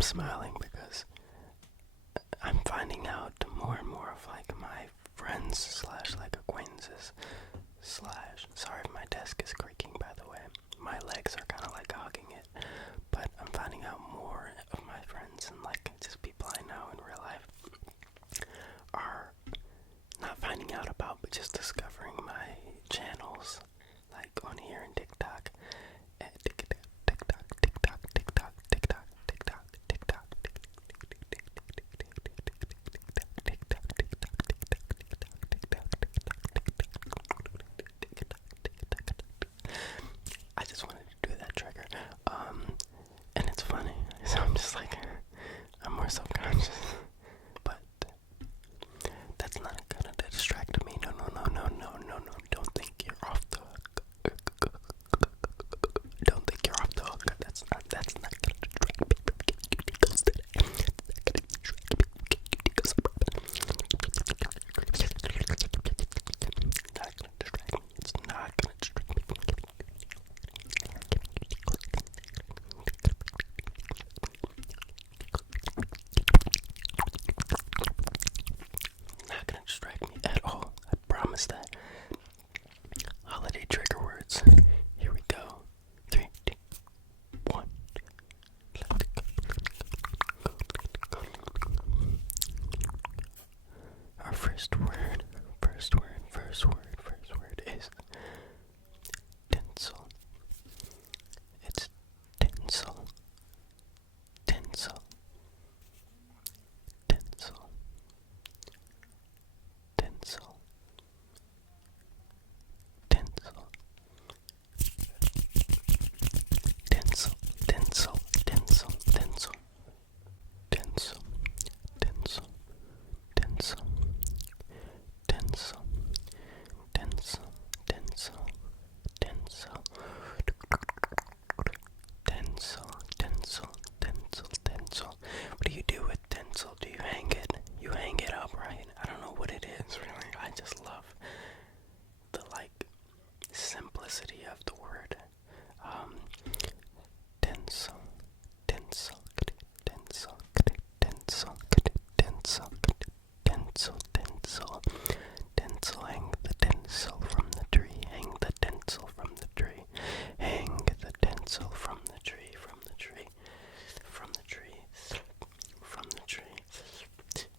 I'm smiling because I'm finding out more and more of like my friends slash like acquaintances slash, sorry if my desk is creaking by the way, my legs are kind of like hogging it, but I'm finding out more of my friends and like just people I know in real life are not finding out about but just discovering my channels like on here in TikTok. I just wanted to do that trigger. And it's funny. So I'm just like, I'm more self-conscious. But that's not gonna distract me. No. Don't think you're off the hook. Don't think you're off the hook. That's not gonna distract me. It's not gonna distract me. Not gonna distract me at all. I promise that. Holiday trigger words. Here we go. 3, 2, 1. Our first word is tinsel. It's tinsel. Tinsel. Tinsel. Tinsel. Tinsel. Tinsel. Tinsel. Tinsel. Tinsel. Tinsel. Tinsel. Tinsel. Tinsel. Tinsel. Tinsel. Tinsel. Tinsel. Tinsel. Tinsel. Tinsel. What do you do with tinsel? Do you hang it? You hang it up, right? I don't know what it is, really. I just love the like simplicity of the word. Tinsel. Tinsel. Tinsel. Tinsel. Tinsel. Tinsel. Tinsel. Tinsel. Hang the tinsel from the tree. Hang the tinsel from the tree. Hang the tinsel from the tree. From the tree. From the tree. From the tree.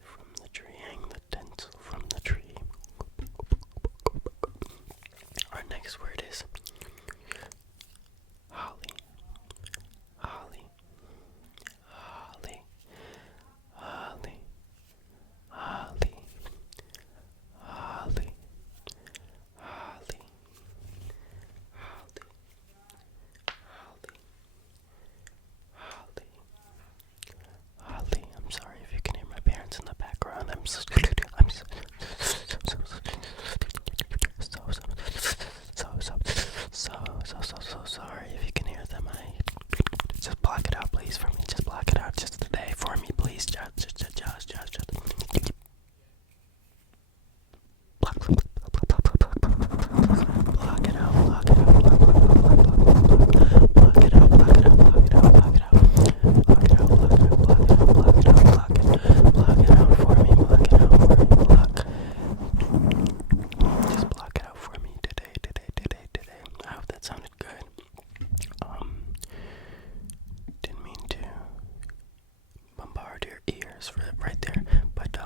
From the tree. Hang the tinsel from the tree. Our next word is holly. Holly. Holly. Holly. Holly. Holly. Holly. Holly. Holly. Holly. I'm sorry if you can hear my parents in the background. I'm so sorry if you can hear them. I just block it out, please, for me. Just block it out just today for me, please. Just. Block it out. Block it out. Block it out. Block it out. Block it out. Block it out. Block it out. Block it out. Block it out. Block it out. Block it. Block it out for me. Block it out for me. Block. Just block it out for me today. I hope that sounded good. Didn't mean to bombard your ears for right there, but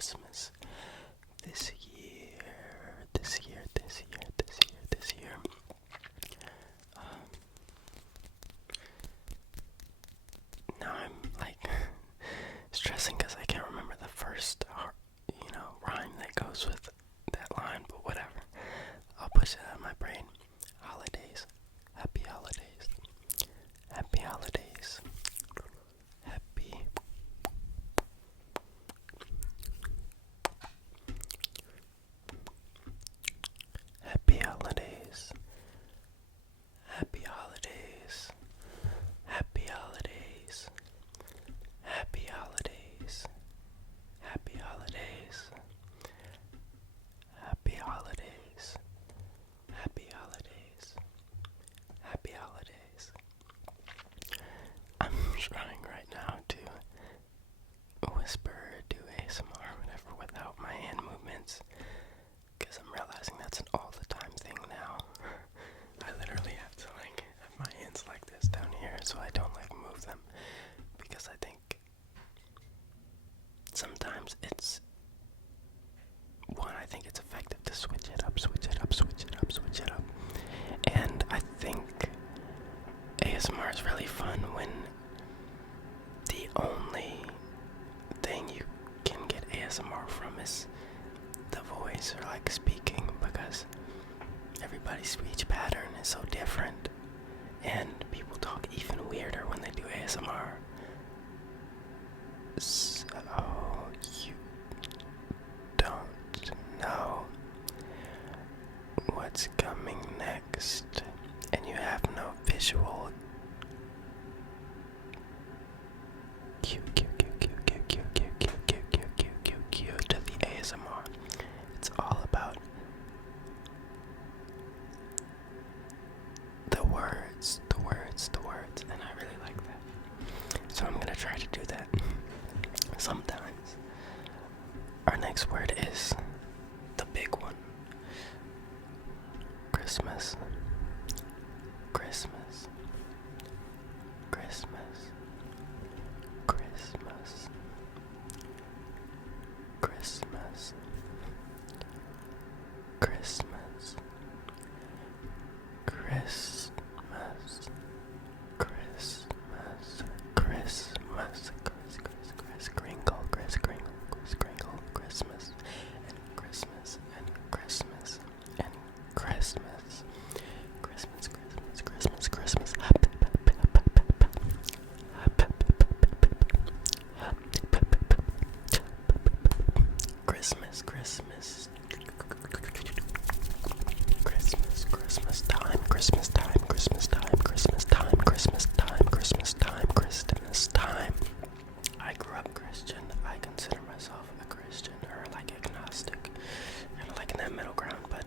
Christmas this year. Now I'm like stressing because I can't remember the first, rhyme that goes with that line, but whatever. I'll push it out of my brain. Holidays. Happy holidays. Happy holidays. Happy. Happy holidays. Happy holidays. Happy holidays. Happy holidays. Happy holidays. Happy holidays. Happy holidays. Happy holidays. I'm trying right now to whisper, do ASMR, whatever, without my hand movements, because I'm realizing that's an all the time thing now. I literally have to have my hands like this down here so I don't move them, because I think sometimes I think it's effective to switch it up. And I think ASMR is really fun when the only thing you can get ASMR from is the voice or speaking, because everybody's speech pattern is so different, and people talk even weirder when they do ASMR. So you don't know what's coming next, and you have no visual cue to the ASMR. It's all about the words, and I really like that. So I'm gonna try to do that sometimes. Our next word is the big one. Christmas. Christmas. Christmas. Christmas. Christmas. Christmas. Christmas. Christmas. Christmas. Kringle. Christmas. And Christmas. And Christmas. And Christmas. Christmas. Christmas time. I grew up Christian. I consider myself a Christian, or agnostic, kind of in that middle ground, but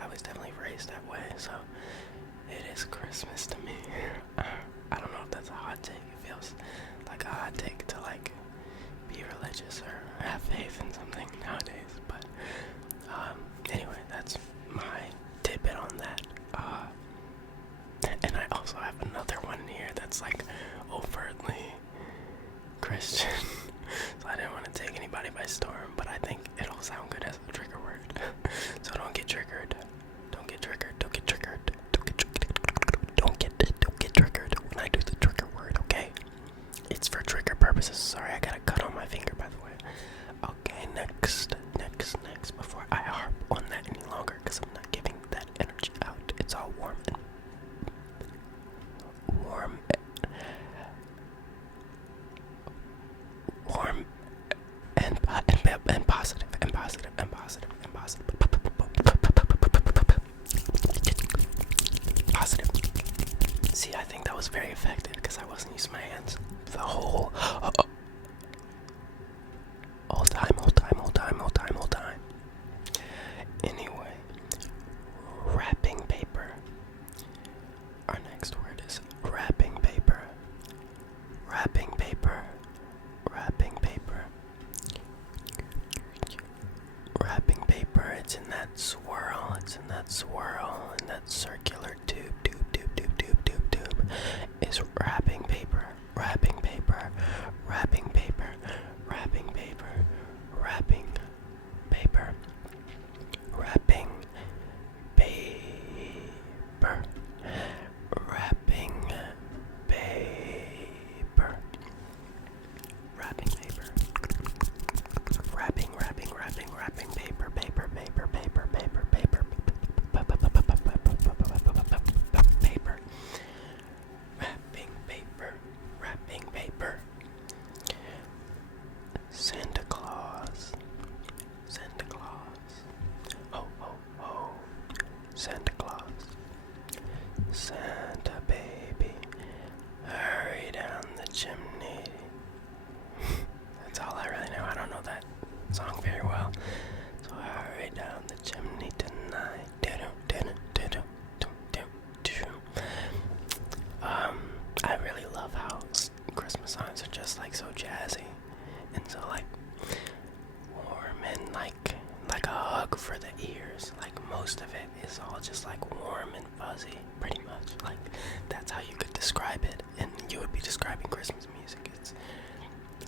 I was definitely raised that way, so it is Christmas to me. I don't know if that's a hot take. It feels like a hot take to be religious or have faith in something nowadays, but anyway, that's my tidbit on that. And I also have another one here that's overtly Christian, so I didn't want to take anybody by storm, but I think it'll sound good as a trigger word. So don't get triggered. Don't get triggered when I do the trigger word, okay? It's for trigger purposes. Sorry, I got a cut on my finger, by the way. Okay, next, before I harp on that any longer, because I'm not giving that energy out. It's all warm and positive. Positive. See, I think that was very effective because I wasn't using my hands the whole time. Anyway, wrapping paper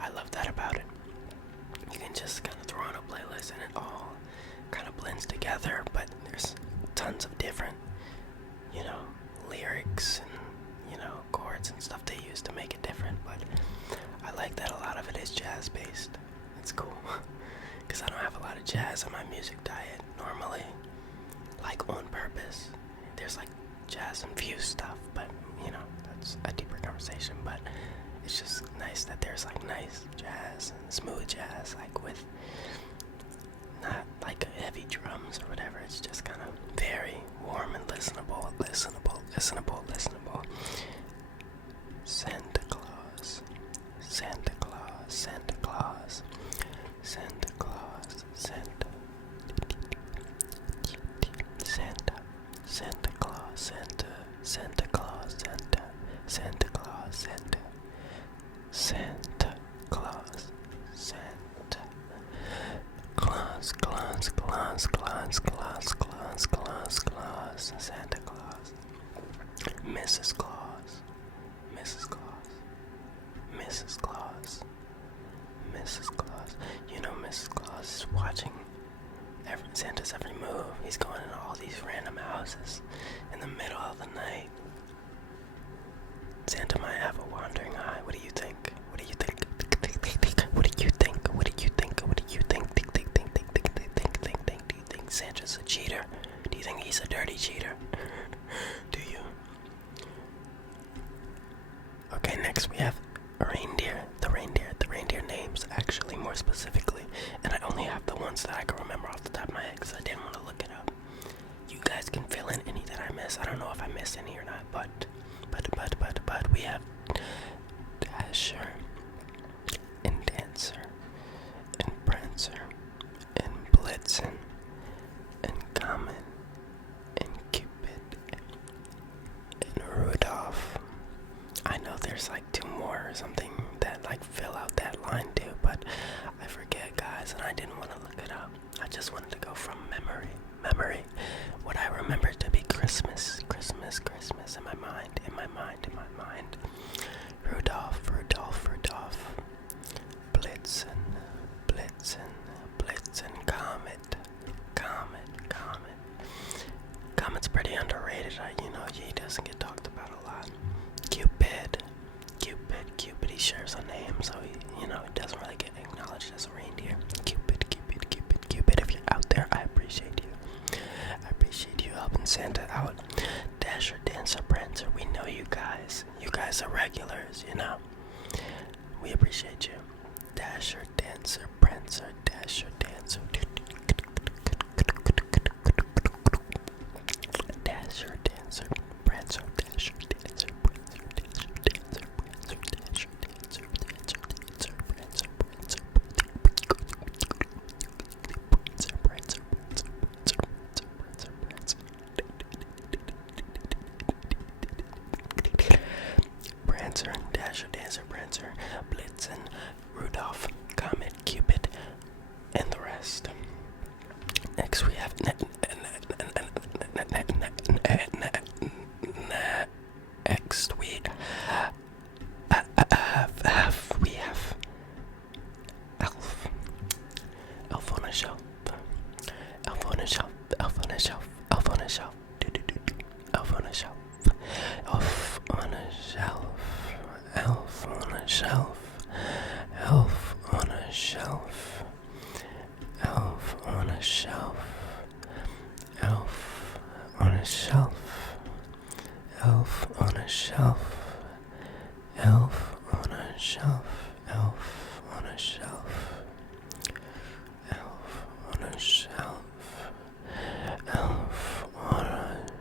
I love that about it. You can just kind of throw on a playlist and it all kind of blends together, but there's tons of different, lyrics and, chords and stuff they use to make it different, but I like that a lot of it is jazz based. It's cool, because I don't have a lot of jazz on my music diet normally, like on purpose. There's like jazz infused stuff, but, that's a deeper conversation, but it's just nice that there's like nice jazz and smooth jazz, like with not like heavy drums or whatever. It's just kind of very warm and listenable. Santa Claus, Santa Claus, Santa Claus, Santa Claus, Santa, Santa, Santa Claus, Santa, Santa Claus, Santa, Santa Claus, Santa, Santa Claus, Santa Claus, Claus, Claus, Claus, Claus, Claus, Claus, Claus, Santa Claus, Mrs. Claus, Mrs. Claus, Mrs. Claus, Mrs. Claus. Mrs. Claus is watching Santa's every move. He's going into all these random houses in the middle of the night. Santa might have a wandering eye. What do you think? What do you think? What do you think? What do you think? What do you think? Do you think Santa's a cheater? Do you think he's a dirty cheater? Do you? Okay, next we have reindeer. The reindeer names, actually, more specifically. And I only have the ones that I can remember off the top of my head because I didn't want to look it up. You guys can fill in any that I miss. I don't know if I missed any or not, but we have Dasher and Dancer and Prancer and Blitzen and Comet and Cupid and Rudolph. I know there's like two more or something that like fill out that line too, but I forget, guys, and I didn't want to look it up. I just wanted to go from memory. What I remember to be Christmas in my mind. Rudolph, Blitzen, Comet. Comet's pretty underrated. He doesn't get talked about a lot. Cupid, he shares a name, so he doesn't really get acknowledged as a reindeer. Cupid, if you're out there, I appreciate you. Helping Santa out. Dasher, Dancer, Prancer, we know you guys. You guys are regulars, We appreciate you. Dasher, Dancer, Prancer, Dasher, Dancer. Dasher, Dancer, Prancer, Dasher, Dancer, Prancer, Dasher, Dancer, Prancer, Dasher, Dancer, Dancer, Dancer, Prancer, Prancer, Prancer, Dasher, Dancer, Prancer, Blitzen, Rudolph, Comet, Cupid, and the rest. Next we have next we have Elf. Elf on a shelf. Elf on a shelf. Elf on a shelf. Elf on a shelf. Elf on a shelf. Elf on a shelf. Elf on a shelf. Elf on a shelf. Elf on a shelf. Elf on a shelf. Elf on a shelf. Elf on a shelf. Elf on a shelf. Elf on a shelf.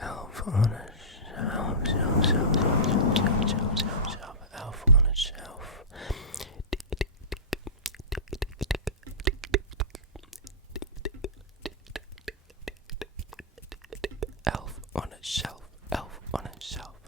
Elf on a shelf. Elf on a shelf. Elf on a shelf. Elf on a shelf.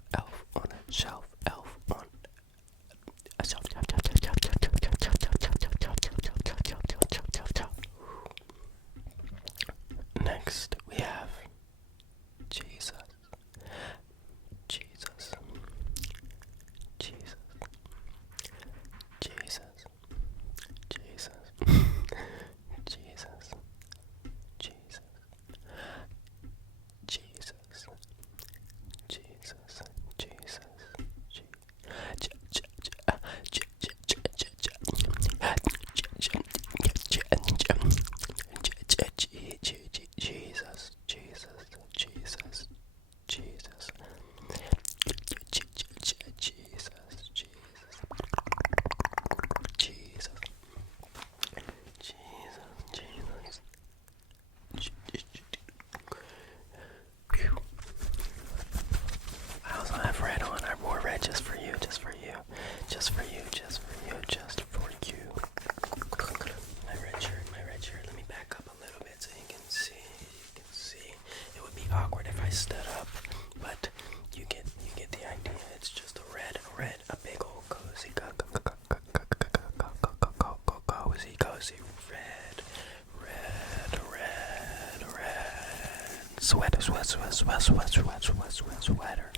just for you, just for you, just for you. My red shirt. Let me back up a little bit so you can see. It would be awkward if I stood up, but you get the idea. It's just a big old cozy, cozy red sweater.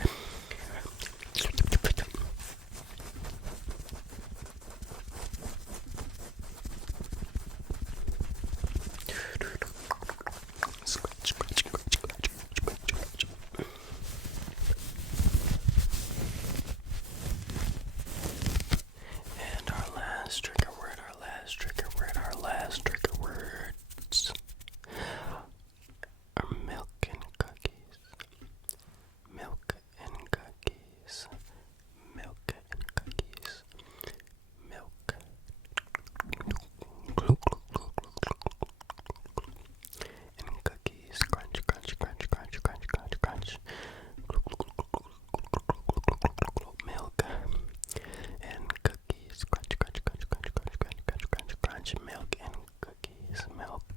And our last trigger words are milk and cookies. Milk and cookies. Milk and cookies. Milk. And cookies. Crunch. Milk and cookies. Crunch. Milk and cookies. Milk.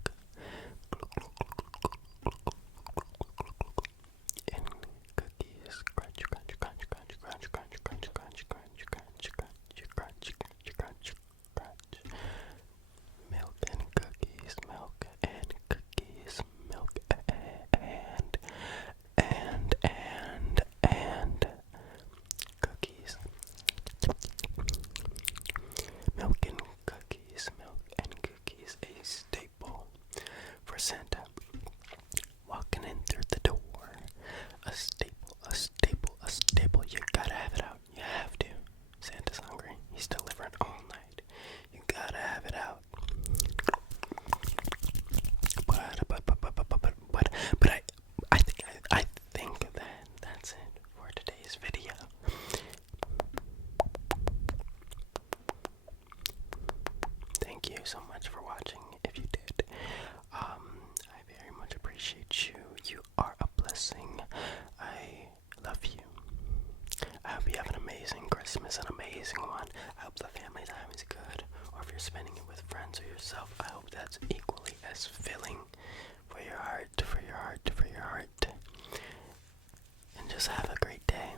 And cookies. Crunch. Milk and cookies. Milk and cookies. Milk and cookies. Milk and cookies, a staple for Santa. Walking in through the door, a staple. You gotta have it out. You have to. Santa's hungry. He's delivering all night. You gotta have it out. But I think that that's it for today's video. Thank you so much for watching. If you did, I very much appreciate you. You are a blessing. I love you. I hope you have an amazing Christmas, an amazing one. I hope the family time is good, or if you're spending it with friends or yourself, I hope that's equally as filling for your heart. And just have a great day.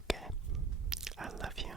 Okay? I love you.